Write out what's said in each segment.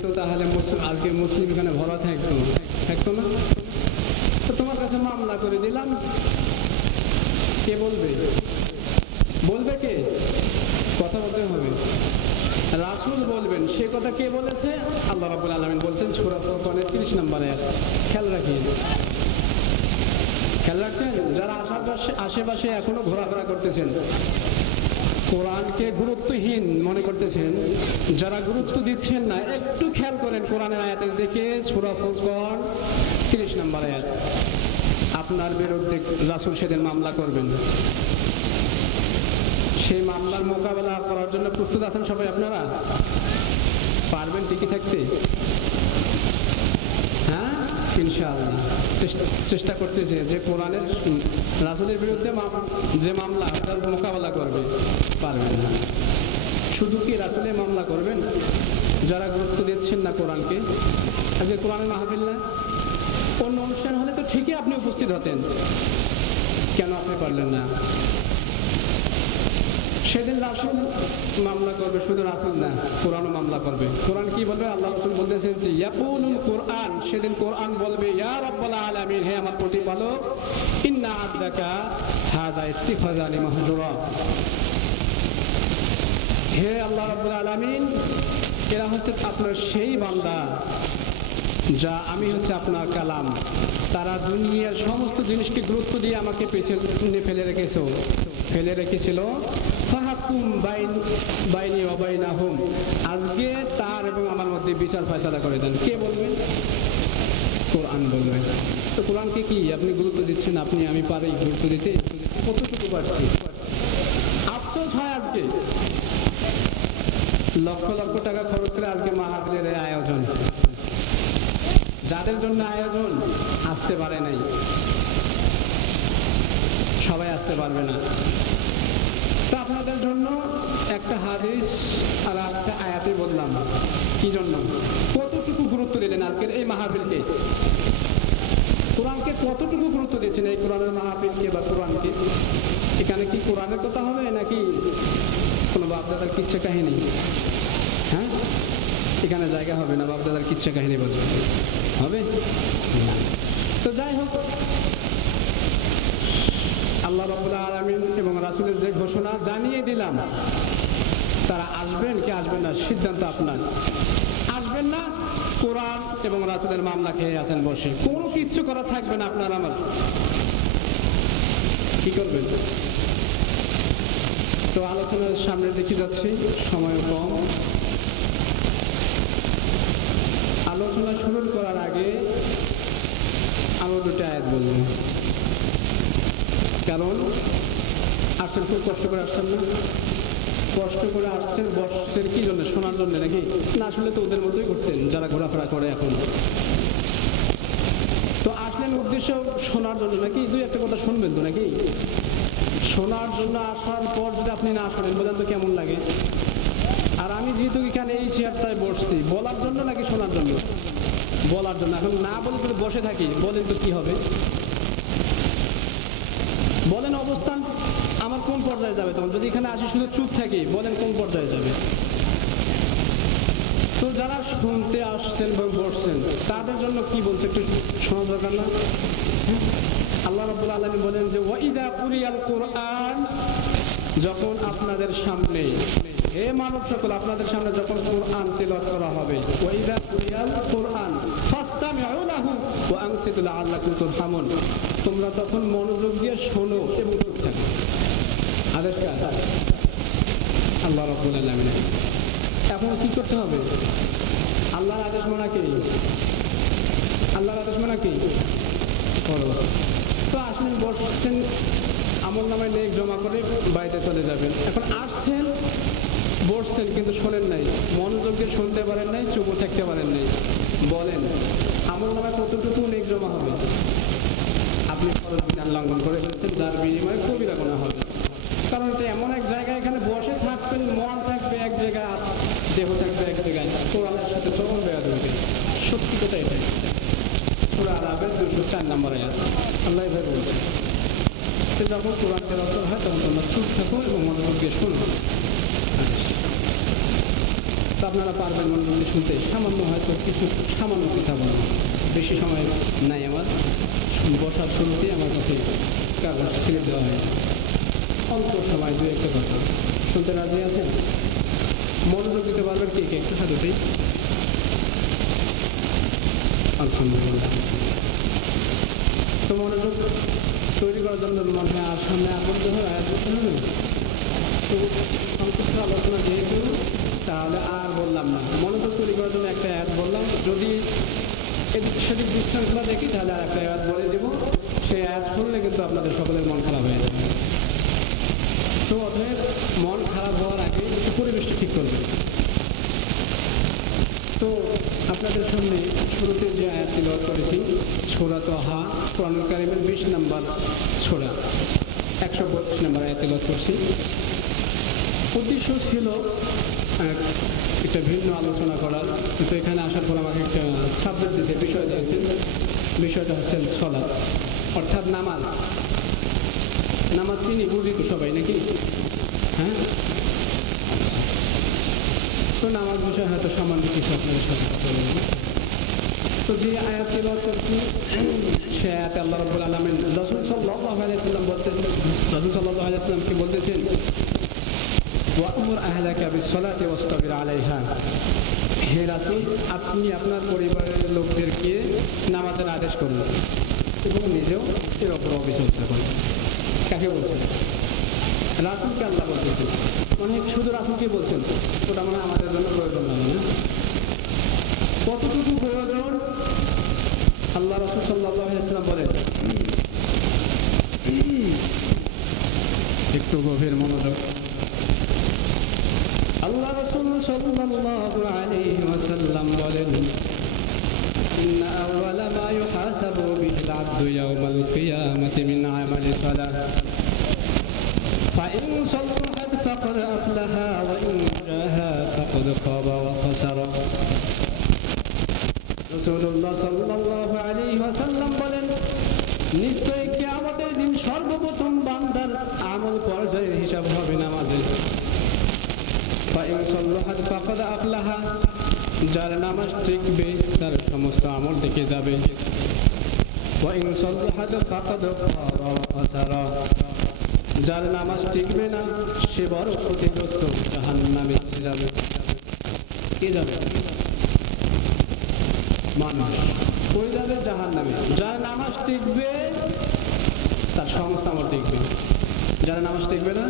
তো তাহলে আজকে মুসলিম এখানে ভরা থাকতো না। তো তোমার কাছে মামলা করে দিলাম, কে বলবে? কে? কথা বলতে হবে। রাসূল বলবেন। সে কথা কে বলেছে? আল্লাহ রাব্বুল আলামিন বলছেন সূরা ফুরকানের 30 নম্বর আয়াত। খেয়াল রাখছেন? যারা আশেপাশে এখনো ঘোরাফেরা করতেছেন, কোরআনকে গুরুত্বহীন মনে করতেছেন, যারা গুরুত্ব দিচ্ছেন না, একটু খেয়াল করেন কোরআনের আয়াতের দিকে। সূরা ফুরকান 30 নম্বর আয়াত। আপনার বিরুদ্ধে রাসূল সেদিন মামলা করবেন। সেই মামলার মোকাবেলা করার জন্য প্রস্তুত আছেন সবাই? আপনারা পারবেন টিকে থাকতে? হ্যাঁ, ইনশাআল্লাহ চেষ্টা করতেছে যে কোরআনের রাসূলের বিরুদ্ধে যে মামলা, তার মোকাবেলা করবে। পারবেন না। শুধু কি রাসূলের মামলা করবেন? যারা গুরুত্ব দিচ্ছেন না কোরআনকে, আজকে কোরআনের মাহফিল না, অন্য অনুষ্ঠান হলে তো ঠিকই আপনি উপস্থিত হতেন, কেন আপনি পারলেন না? সেদিন রাসূল মামলা করবে, শুধু রাসূল না, কোরআনও মামলা করবে। কোরআন কি বলবে? আল্লাহ রাসূল বলতেছেন যে ইয়াকুলুল কোরআন, সেদিন কোরআন বলবে ইয়া রাব্বাল আলামিন, হে আমার প্রতিপালক, ইন্না আবদাকা হাযা ইত্তিখাযানি মাহজুরা। হে আল্লাহ রাব্বুল আলামিন, এরা হচ্ছে আপনার সেই বান্দা যা আমি হচ্ছে আপনার কালাম, তারা দুনিয়ার সমস্ত জিনিসকে গুরুত্ব দিয়ে আমাকে পেছনে ফেলে রেখেছিল। ফাহাকুম বাইনি ওয়া বাইনাহুম, আজকে তার এবং আমার মধ্যে বিচার ফয়সালা করে দেন। কে বলবেন? কোরআন বলবে। তো কোরআনকে কি আপনি গুরুত্ব দিচ্ছেন? আমি পারি গুরুত্ব দিতে? কতটুকু পারছি? আফসোস হয় আজকে লক্ষ লক্ষ টাকা খরচ করে আজকে মাহফিলের আয়োজন, যাদের জন্য আয়োজন আসতে পারে নাই, সবাই আসতে পারবে না। তা আপনাদের জন্য একটা হাদিস আর একটা আয়াতে বললাম। কি জন্য? কতটুকু গুরুত্ব দিলেন আজকের এই মাহফিলকে? কোরআনকে কতটুকু গুরুত্ব দিয়েছেন এই কোরআনের মাহফিলকে বা কোরআনকে? এখানে কি কোরআনের কথা হবে নাকি কোনো বাপদাদার কিচ্ছা কাহিনী? হ্যাঁ, এখানে জায়গা হবে না বাপদাদার কিচ্ছা কাহিনী বলবে, হবে না। তো যাই হোক, আল্লাহ রাব্বুল আলামিন এবং রাসূলের যে ঘোষণা জানিয়ে দিলাম, তারা আসবেন কি আসবেন না সিদ্ধান্ত আপনার। আসবেন না, কোরআন এবং রাসূলের মামলা খেয়ে আছেন বসে, কোনো কিচ্ছু করা থাকবে না আপনার আমার। কি করবেন? তো আলোচনার সামনে দেখে যাচ্ছি, সময় কম। আলোচনা শুরু করার আগে আমি দুটো আয়াত বলবো, কারণ আসছেন খুব কষ্ট করে আসছেন না? কষ্ট করে আসছেন, বসছেন কি জন্য? শোনার জন্য নাকি? না, আসলে তো ওদের মতোই করতেন যারা ঘোরাফেরা করে এখন। তো আসলেন উদ্দেশ্য শোনার জন্য নাকি? দুই একটা কথা শুনবেন তো নাকি? শোনার জন্য আসার পর যদি আপনি না শোনেন, বলেন তো কেমন লাগে? আর আমি যেহেতু এখানে এই চেয়ারটায় বসছি, বলার জন্য নাকি শোনার জন্য? বলার জন্য। এখন না বলে যদি বসে থাকি, বলেন তো কি হবে? বলেন অবস্থান আমার কোন পর্যায়ে যাবে তখন? যদি এখানে আসি শুধু চুপ থাকি, বলেন কোন পর্যায়ে যাবে? তো যারা শুনতে আসছেন বা বসছেন, তাদের জন্য কি বলছে একটু শোনা দরকার না? আল্লাহ রাব্বুল আলামিন বলেন যে ওয়াইদা কুরিয়াল কোরআন, যখন আপনাদের সামনে, হে মানব সকল, আপনাদের সামনে যখন কোরআন তিলাওয়াত করা হবে, ওয়াইদা কুরিয়াল কোরআন ফাসতামিউ লাহু ওয়া আনসিতু লাআল্লাকুম তুরহামুন, তোমরা তখন মনোযোগ দিয়ে শোনো এবং চুপ থাকো। আদেশ কার? আল্লাহ রাব্বুল আলামিন। এখন কি করতে হবে? আল্লাহর আদেশ মানা কি? আল্লাহর আদেশ মানা কি? করো। তো আসলেন, বসছেন, আমল নামায় নেক জমা করে বাড়িতে চলে যাবেন। এখন আসছেন, বসছেন, কিন্তু শোনেন নাই, মনোযোগ দিয়ে শুনতে পারেন নাই, চুপও থাকতে পারেন নাই। বলেন আমল নামায় কতটুকু নেক জমা হবে? আপনি ফরজ বিধান লঙ্ঘন করে ফেলছেন, যার বিনিময়ে কবিরা গুনাহ হবে। কারণ এটা এমন এক জায়গায়, এখানে বসে থাকবেন, মন থাকবে এক জায়গায়, দেহ থাকবে এক জায়গায়, কোরআনের সাথে চরম বেয়াদ হবে। সত্যি কথা এটাই। সূরা আরাফের 204 নম্বর আয়াত আল্লাহ এভাবে বলছে, যখন কোরআন তেলাওয়াত হয় তখন তোমরা চুপ থাকো এবং মনোযোগ দিয়ে শোনো। তো আপনারা পারবেন মনোযোগ দিয়ে শুনতে। সামান্য হয়তো কিছু সামান্য কথা বলবো, বেশি সময় নাই আমার। বসার শুরুতেই আমার কাছে কাগজ ছেড়ে দেওয়া হয়েছে, অল্প সময় দু একটা কথা শুনতে রাজি আছেন? মনোযোগ দিতে পারবেন কে কে একটু হাতে? আলহামদুলিল্লাহ। তো মনোযোগ তৈরি করার জন্য মনে হয় আর সামনে আবদ্ধ হয় আয়াত বলতে হবে। তো সংক্ষিপ্ত আলোচনা যেহেতু, তাহলে আর বললাম না। মনোযোগ তৈরি করার জন্য একটা আয়াত বললাম, যদি এদিক সেদিক বিশৃঙ্খলা দেখি তাহলে আর একটা আয়াত বলে দেবো। সেই আয়াত শুনলে কিন্তু আপনাদের সকলের মন খারাপ হয়ে যাবে। তো অতএব মন খারাপ হওয়ার আগে একটু পরিবেশটা ঠিক করবেন। তো আপনাদের সামনে শুরুতে যে আয়াত তিলাওয়াত করেছি, সূরা তাহা, কোরআনুল কারীমের 20 নম্বর সূরা, 132 নম্বর আয়াত তিলাওয়াত করছি। উদ্দেশ্য ছিল একটা ভিন্ন আলোচনা করার, কিন্তু এখানে আসার পর আমাকে একটা সাবজেক্ট দিতে বিষয় দিয়েছেন। বিষয়টা হচ্ছে সালাত, অর্থাৎ নামাজ। নামাজ চিনি, বুঝি তো সবাই নাকি? হ্যাঁ, তো নামাজ বিষয় হয়তো সামান্য কিছু আপনাদের সাথে কথা বলবো। তো যে আয়াত তিলাওয়াত করছি, সে আয়াতে আল্লাহ রাব্বুল আলামিন রাসূল সাল্লাল্লাহু আলাইহি ওয়াসাল্লাম বলতেছেন, রাসূল সাল্লাল্লাহু আলাইহি ওয়াসাল্লাম কি বলতেছেন? ওয়া'মুর আহলাকা বিস-সালাতি ওয়াসতাবির আলাইহা। হে রাসূল, আপনি আপনার পরিবারের লোকদেরকে নামাজের আদেশ করুন এবং নিজেও এর ওপর অবিচল থাকুন। কাকে বলছেন? রাসূলকে আল্লাহ বলতেছেন। অনেক শুধু রাসূলকে বলছেন, ওটা মানে আমাদের জন্য প্রয়োজন লাগে না। কতটুকু প্রয়োজন আল্লাহ রাসূল সাল্লাল্লাহু আলাইহি ওয়াসাল্লাম বলেন, একটু গভীর মনোযোগ। আল্লাহ রাসূল সাল্লাল্লাহু আলাইহি ওয়াসাল্লাম বলেন, ইন্না আউওয়ালা মা ইউহাসাবু বিহিল আবদু ইয়াওমাল কিয়ামাতি মিন আমালি সালাহ فإن صلحت فقد أفلح وإن جاها فقد خاب وخسر। রাসূলুল্লাহ সাল্লাল্লাহু আলাইহি ওয়াসাল্লাম বলেন, নিশ্চয়ই কিয়ামতের দিন সর্বপ্রথম বান্দার আমল পর্যায়ের হিসাব হবে নামাজে। فإن صلحت فقد أفلح, যার নামাজ টিকবে তার সমস্ত আমল টিকে যাবে। وإن صلحت فقد خاب وخسر, যার নামাজ টিকবে না সে বড় ক্ষতিগ্রস্ত, জাহান্নামে যাবে। কে যাবে? মানুষ কই যাবে? জাহান্নামে। যার নামাজ টিকবে তার সমস্ত আমল টিকবে, যার নামাজ টিকবে না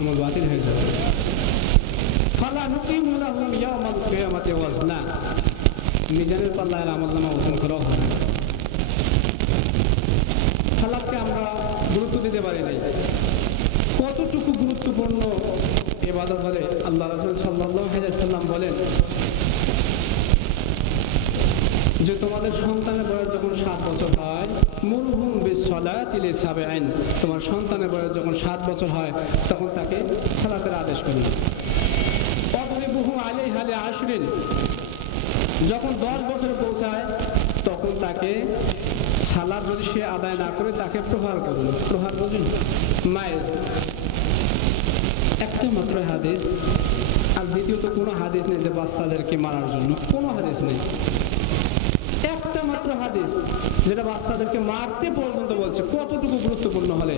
আমল বাতিল হয়ে যাবে। ফালা নুকিমু লাহুম ইয়াওমাল কিয়ামাতি ওয়াজনা, মিজানের পাল্লায় আমলনামা ওজন করা হয় না। সালাতকে আমরা গুরুত্ব দিতে পারি নাই। কতটুকু গুরুত্বপূর্ণ ইবাদত বলে আল্লাহ রাসূল সাল্লাল্লাহু আলাইহি ওয়াসাল্লাম বলেন যে তোমাদের সন্তানের বয়স যখন 7 বছর হয়, মুরহুম বিস-সালাতি লিসাবঈন, তোমার সন্তানের বয়স যখন 7 বছর হয় তখন তাকে সালাতের আদেশ করো। ওয়াদরিবুহু আলাইহা লিআশরিন, যখন 10 বছরে পৌঁছায় তখন তাকে সালাত যদি সে আদায় না করে তাকে প্রহার করুন। প্রহার করুন মায়ের। একটা মাত্র হাদিস, আর দ্বিতীয়ত কোনো হাদিস নেই যে বাচ্চাদেরকে মারার জন্য, কোনো হাদিস নেই। একটা মাত্র হাদিস যেটা বাচ্চাদেরকে মারতে পর্যন্ত বলছে। কতটুকু গুরুত্বপূর্ণ হলে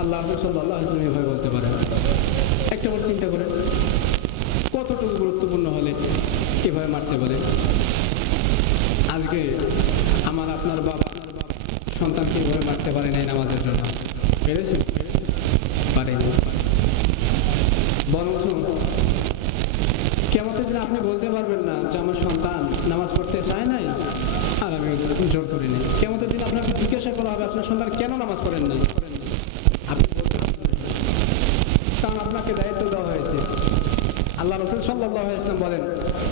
আল্লাহ সাল্লাল্লাহু আলাইহি ওয়াসাল্লাম এভাবে বলতে পারেন? একটা বার চিন্তা করেন, কতটুকু গুরুত্বপূর্ণ হলে এভাবে মারতে বলে। আজকে আমার আপনার বাবা সন্তানকে এভাবে মারতে পারে নাই নামাজের জন্য, পেরেছে? পারেনি। বরঞ্চ কিয়ামতের দিন আপনি বলতে পারবেন না যে আমার সন্তান নামাজ পড়তে চায় নাই আর আমি জোর করি নাই। কিয়ামতের দিন আপনাকে জিজ্ঞাসা করা হবে আপনার সন্তান কেন নামাজ পড়েন নাই, আপনি বলতে পারবেন না, কারণ আপনাকে দায়িত্ব দেওয়া হয়েছে। আল্লাহ রাসূল সাল্লাল্লাহু আলাইহি ওয়াসাল্লাম বলেন,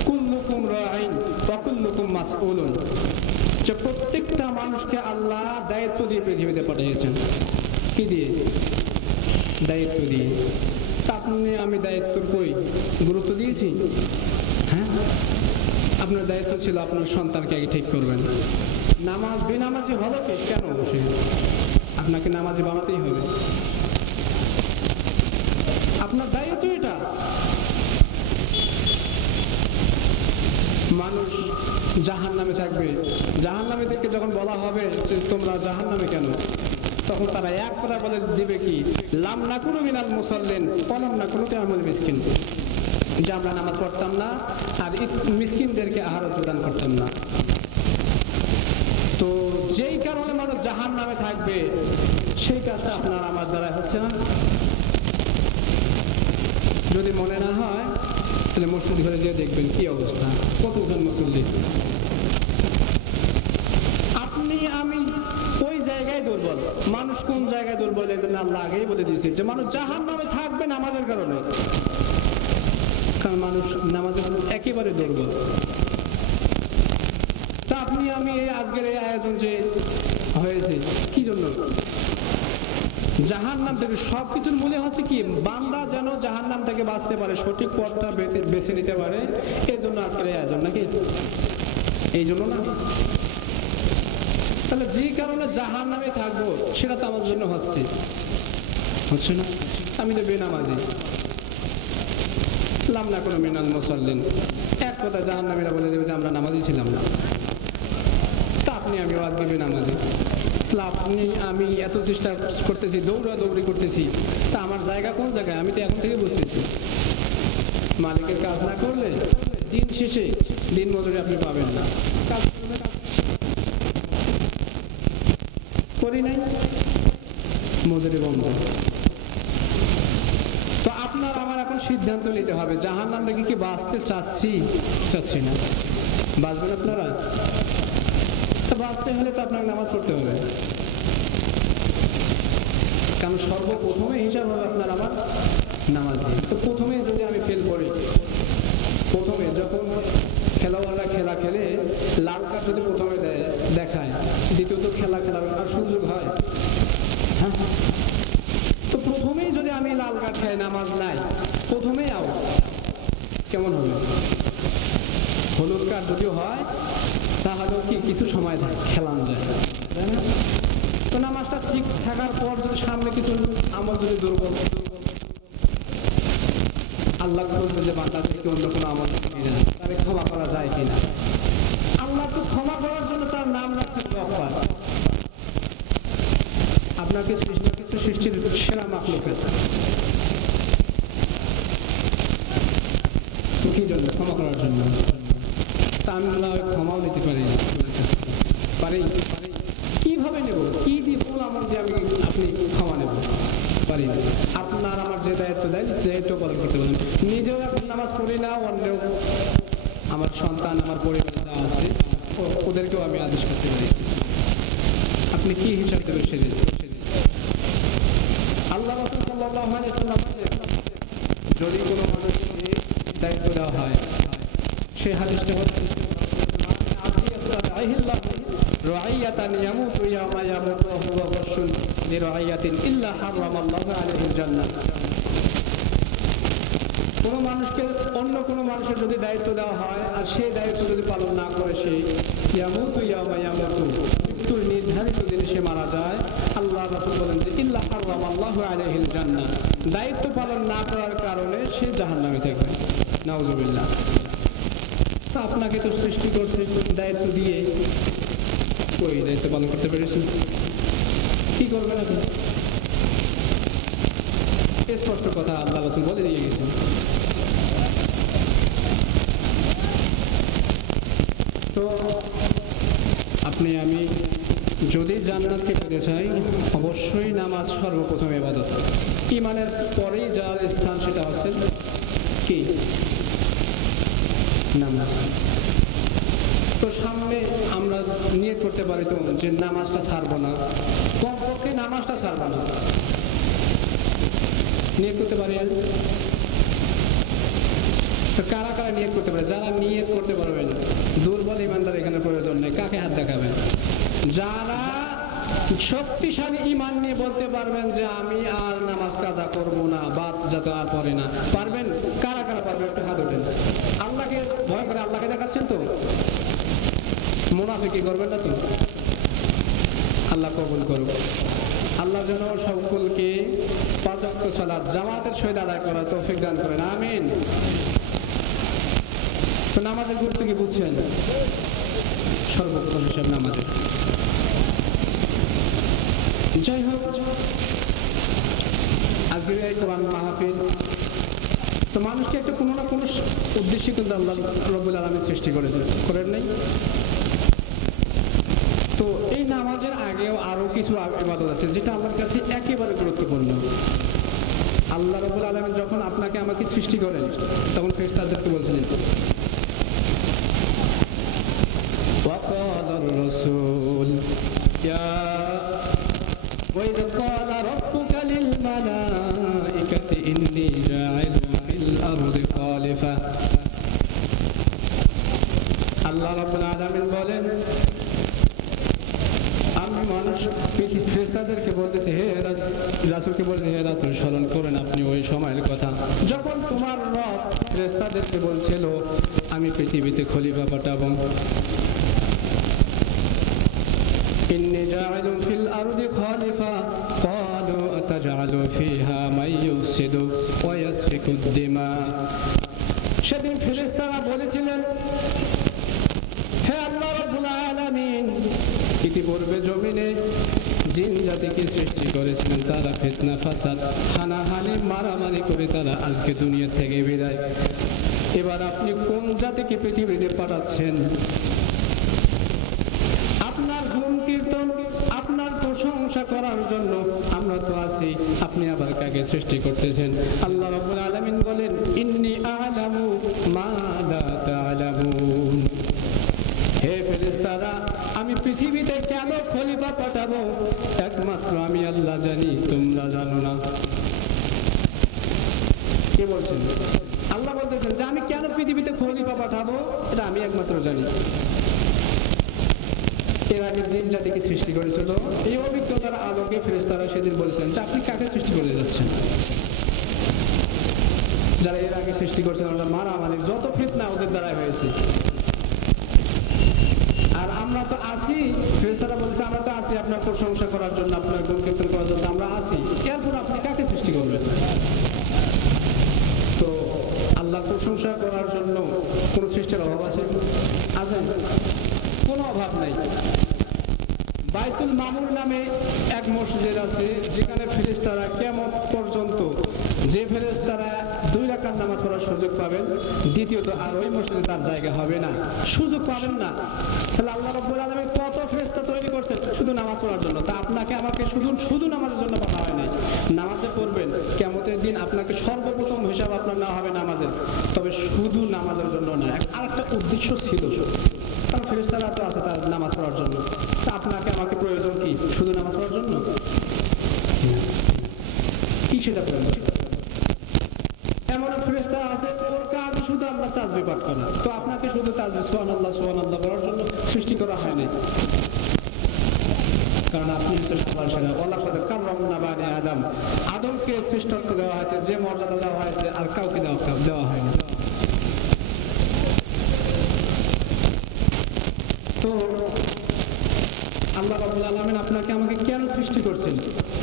কুল্লুকুম রাঈন ওয়া কুল্লুকুম মাসউলুন, যে প্রত্যেকটা মানুষকে আল্লাহ দায়িত্ব দিয়ে পৃথিবীতে পাঠিয়েছেন। কি দিয়ে? দায়িত্ব দিয়ে। আপনি আমি দায়িত্বর কই গুরুত্ব দিয়েছি? হ্যাঁ, আপনার দায়িত্ব ছিল আপনার সন্তানকে আগে ঠিক করবেন। নামাজ বেনামাজি হলো কেন? আপনাকে নামাজি বানাতেই হবে। আপনার দায়িত্ব এটা। মানুষ জাহান্নামে থাকবে, জাহান্নামীদেরকে যখন বলা হবে যে তোমরা জাহান্নামে কেন, তখন তারা এক কথা বলে দিবে কি, লাম নাকুনু মিনাল মুসাল্লিন ওয়া লাম নাকুনু তু'মিনুল মিসকিন, যে আমরা নামাজ পড়তাম না আর মিসকিনদেরকে আহার প্রদান করতাম না। তো যেই কারণে মানুষ জাহান্নামে থাকবে, সেই কাজটা আপনার আমার দ্বারা হচ্ছে না। যদি মনে না হয় তাহলে মসজিদ ঘরে গিয়ে দেখবেন কি অবস্থা, কতজন মুসল্লি। আপনি আমি ওই জায়গায় দুর্বল। মানুষ কোন জায়গায় দুর্বল, এই জন্য আল্লাহ আগেই বলে দিয়েছে যে মানুষ জাহান্নামে থাকবে নামাজের কারণে, কারণ মানুষ নামাজের একেবারে দুর্বল। তা আপনি আমি এই আজকের এই আয়োজন যে হয়েছে কি জন্য, জাহান্নাম থেকে সবকিছুর মূলে হচ্ছে কি, বান্দা যেন জাহান্নাম থেকে বাঁচতে পারে, সঠিক পথটা বেছে নিতে পারে, এর জন্য আজকের এই আয়োজন, নাকি এই জন্য না? তাহলে যে কারণে জাহান্নামে থাকবো সেটা তো আমার জন্য হচ্ছে না। আমি তো বেনামাজি, লাম নাকুনু মিনাল মুসাল্লিন, এক কথা জাহান্নামীরা বলে দেবে যে আমরা নামাজি ছিলাম না। তা আপনি আমিও আজকে বেনামাজি, আপনি আমি এত চেষ্টা করতেছি, দৌড়াদৌড়ি করতেছি, তা আমার জায়গা কোন জায়গায় আমি তো এখন থেকে বুঝতেছি। মালিকের কাজ না করলে দিন শেষে দিন মজুরি আপনি পাবেন না। কাজ করি নাই, মজুরি বন্ধ। তো আপনার আমার এখন সিদ্ধান্ত নিতে হবে, জাহান্নাম থেকে কি বাঁচতে চাচ্ছি না। বাঁচবেন আপনারা? বাঁচতে হলে তো আপনাকে নামাজ পড়তে হবে, কারণ সর্বপ্রথমে হিসাব হবে আপনার আমার নামাজ দিয়ে। তো প্রথমে যদি আমি ফেল করি, প্রথমে যখন খেলোয়াড়রা খেলা খেলে লাল কার্ড যদি প্রথমে দেখায়, দ্বিতীয়ত খেলার আর সুযোগ হয়, হ্যাঁ, তো প্রথমেই যদি আমি লাল কার্ড খাই, নামাজ নাই, প্রথমেই আউট, কেমন হবে? হলুদ কার্ড যদিও হয় তাহলেও কি কিছু সময় খেলানো যায়, তাই না? তো নামাজটা ঠিক থাকার পর যদি সামনে কিছু আমল যদি দুর্বল, আল্লাহ বলবে যে বান্দা থেকে অন্য কোনো আমল কিনা তাকে ক্ষমা করা যায় কিনা। আল্লাহ তো ক্ষমা করার জন্য তার নাম রাখছে গফফার। আপনাকে সৃষ্টির সেরা মাখলুকাত, তো কি জন্য? ক্ষমা করার জন্য। তা আমরা ক্ষমাও নিতে পারি না, পারি? কিভাবে নেব? কি দিয়ে, কোন আমল দিয়ে আপনি ক্ষমা নেব? পারি না। আপনার আমার যে দায়িত্ব দেয়, দায়িত্ব পালন করতে পারেন। নিজেও এখন নামাজ পড়ি না, অন্যেও আমার সন্তান, আমার পরিবার যা আছে ওদেরকেও আমি আদেশ করতে পারি। আপনি কি হিসাব দেবেন সেদিন? আল্লাহ রাসূল সাল্লাল্লাহু আলাইহি ওয়াসাল্লাম যদি কোনো মানুষকে দায়িত্ব দেওয়া হয়, সে হাদিসটা হচ্ছে রাইয়াতান ইয়ামুতু ইয়াওমা ইয়ামুতু ওয়া হুয়া গাশুন লিরাইয়াতিন ইল্লা হারামাল্লাহু আলাইহিল জান্নাহ। কোনো মানুষকে অন্য কোনো মানুষের যদি দায়িত্ব দেওয়া হয় আর সেই দায়িত্ব যদি পালন না করে, সে ইয়ামুতু ইয়াওমা ইয়ামুতু, মৃত্যুর নির্ধারিত দিনে সে মারা যায়। আল্লাহ রাসূল বলেন যে ইল্লা হারামাল্লাহু আলাইহিল জান্নাহ, দায়িত্ব পালন না করার কারণে সে জাহান্নামে থাকবে। নাউযুবিল্লাহ। তা আপনাকে তো সৃষ্টি করতে দায়িত্ব দিয়ে ওই দায়িত্ব পালন করতে পেরেছেন, কি করবেন আপনি? স্পষ্ট কথা আল্লাহ রাসূল বলে দিয়ে গেছেন। তো আপনি আমি যদি জান্নাতকে পেতে চাই, অবশ্যই নামাজ সর্বপ্রথম ইবাদত। ঈমানের পরেই যার স্থান সেটা হচ্ছে কি? নামাজ। তো সামনে আমরা নিয়ত করতে পারি তো যে নামাজটা ছাড়বো না, কমপক্ষে নামাজটা ছাড়বো না, নিয়ত করতে পারি। তো কারা কারা নিয়ত করতে পারে? যারা নিয়ত করতে পারবেন, দুর্বল ইমানদার এখানে প্রয়োজন নেই, কাকে হাত দেখাবেন? যারা শক্তিশালী ঈমান নিয়ে বলতে পারবেন যে আমি আর নামাজ কাজা করবো না, বাদ যাতে আর পড়ে না, পারবেন? কারা কারা পারবেন? একটু হাত ওঠেন। আল্লাহকে ভয় করে আল্লাহকে দেখাচ্ছেন তো, মুনাফিকি করবেন না তো। আল্লাহ কবুল করুক। আল্লাহ যেন সকলকে পাঁচ ওয়াক্ত সালাত জামাতের সহিত আদায় করার তৌফিক দান করেন, আমিন। তো নামাজের গুরুত্ব কি বুঝছেন? সর্বোত্তম হিসাব নামাজের। যাই হোক, আজকের এই কোরআন মাহফিল তো মানুষকে একটা কোনো না কোনো উদ্দেশ্যে কিন্তু আল্লাহ রাব্বুল আলামিন সৃষ্টি করেন নাই? তো এই নামাজের আগেও আরো কিছু ইবাদত আছে যেটা আল্লাহর কাছে একেবারে গুরুত্বপূর্ণ। আল্লাহ রাব্বুল আলামিন যখন আপনাকে আমাকে সৃষ্টি করেন তখন ফেরেশতাদেরকে বলছিলেন ওয়াকালার রাসূল ইয়া وإذ قال ربك للملائكة إني جاعل في الأرض خليفة আল্লাহ রাব্বুল আলামিন বলেন আমি মানুষ ফেরেশতাদেরকে বলতেছি, হে রাসূলকে বলতেছি, হে রাসূল স্মরণ করেন আপনি ওই সময়ের কথা যখন তোমার রব ফেরেশতাদেরকে বলছিল আমি পৃথিবীতে খলিফা পাঠাবো। إني جاعل في الأرض خليفة قالوا أتجعل فيها من يفسد ويسفك الدماء সেদিন ফেরেশতারা বলেছিলেন, হে আল্লাহ রাব্বুল আলামিন, ইতিপূর্বে জমিনে জিন জাতিকে সৃষ্টি করেছিলেন, তারা ফিতনা ফাসাদ হানাহানি মারামারি করে তারা আজকে দুনিয়া থেকে বিদায়। এবার আপনি কোন জাতিকে পৃথিবীতে পাঠাচ্ছেন? আপনার গুণ কীর্তন আপনার প্রশংসা করার জন্য আমরা তো আছি, আপনি আবার কাকে সৃষ্টি করতেছেন? আল্লাহ রাব্বুল আলামিন বলেন ইন্নী আ'লামু মা লা তা'লামুন। হে ফেরেশতারা, আমি পৃথিবীতে কেন খলিফা পাঠাবো একমাত্র আমি আল্লাহ জানি, তোমরা জানো না। কি বলছেন? আল্লাহ বলতেছেন যে আমি কেন পৃথিবীতে খলিফা পাঠাবো এটা আমি একমাত্র জানি। এর আগে জিন জাতিকে সৃষ্টি করেছিল, এই অভিজ্ঞতার আলোকে ফেরেশতারা সেদিন বলেছেন যে আপনি কাকে সৃষ্টি করে যাচ্ছেন? যারা এর আগে সৃষ্টি করেছেন ওরা মারামারি যত ফিতনা ওদের দ্বারাই হয়েছে। আর আমরা তো আছি, ফেরেশতারা বলেছে আমরা তো আছি আপনার প্রশংসা করার জন্য, আপনার গুণ কীর্তন করার জন্য আমরা আছি, এরপর আপনি কাকে সৃষ্টি করবেন? তো আল্লাহ প্রশংসা করার জন্য কোনো সৃষ্টির অভাব আছে? আছে? কোনো অভাব নাই। বাইতুল মামুর নামে এক মসজিদ আছে যেখানে ফেরেশতারা কিয়ামত পর্যন্ত যে ফেরেশতারা 2 রাকাত নামাজ পড়ার সুযোগ পাবেন, দ্বিতীয়ত আর ওই মসজিদে তার জায়গা হবে না, সুযোগ পাবেন না। তাহলে আল্লাহ রাব্বুল আলামিন কত ফেরেশতা তৈরি করছেন শুধু নামাজ পড়ার জন্য। তা আপনাকে আমাকে শুধু নামাজের জন্য পাঠা হয় নাই। নামাজে পড়বেন, কিয়ামতের দিন আপনাকে সর্বপ্রথম হিসাব আপনার নেওয়া হবে নামাজের, তবে শুধু নামাজের জন্য না, আরেকটা উদ্দেশ্য ছিল। কারণ ফেরেশতারা তো আছে তার নামাজ পড়ার জন্য, তা আপনাকে আমাকে প্রয়োজন কি শুধু নামাজ পড়ার জন্য? কি সেটা প্রয়োজন? এমন ফেরেশতা আছে ওর কাজ শুধু আল্লাহ তাসবিহ পাঠ করা, তো আপনাকে শুধু তাসবিহ সুবহানাল্লাহ সুবহানাল্লাহ করার জন্য সৃষ্টি করা হয়নি। কারণ আপনি হচ্ছেন সবার সেরা। ওয়ালাকাদ কাররামনা বানি আদম, আদমকে শ্রেষ্ঠত্ব দেওয়া হয়েছে, যে মর্যাদা দেওয়া হয়েছে আর কাউকে দেওয়া হয়নি। তো আল্লাহ রাব্বুল আলামিন আপনাকে আমাকে কেন সৃষ্টি করছেন?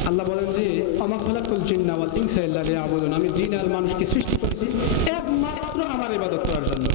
আল্লাহ বলেন যে আমা খালাকুল জিন্না ওয়াল ইনসা ইল্লা লিয়াবুদুন, আমি জিন আর মানুষকে সৃষ্টি করেছি একমাত্র আমার ইবাদত করার জন্য।